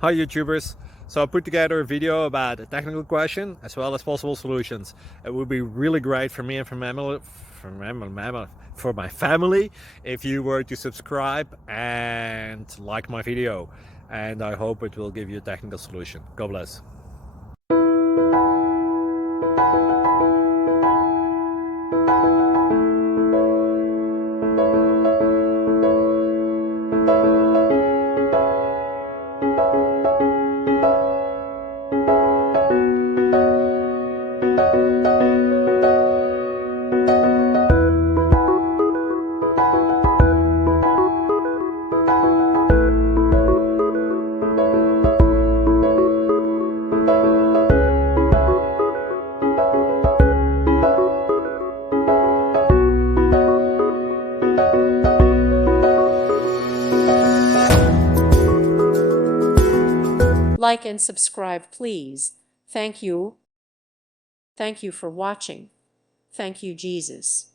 Hi YouTubers. So I put together a video about a technical question as well as possible solutions. It would be really great for me and for my family if you were to subscribe and like my video. And I hope it will give you a technical solution. God bless. Like and subscribe, please. Thank you. Thank you for watching. Thank you, Jesus.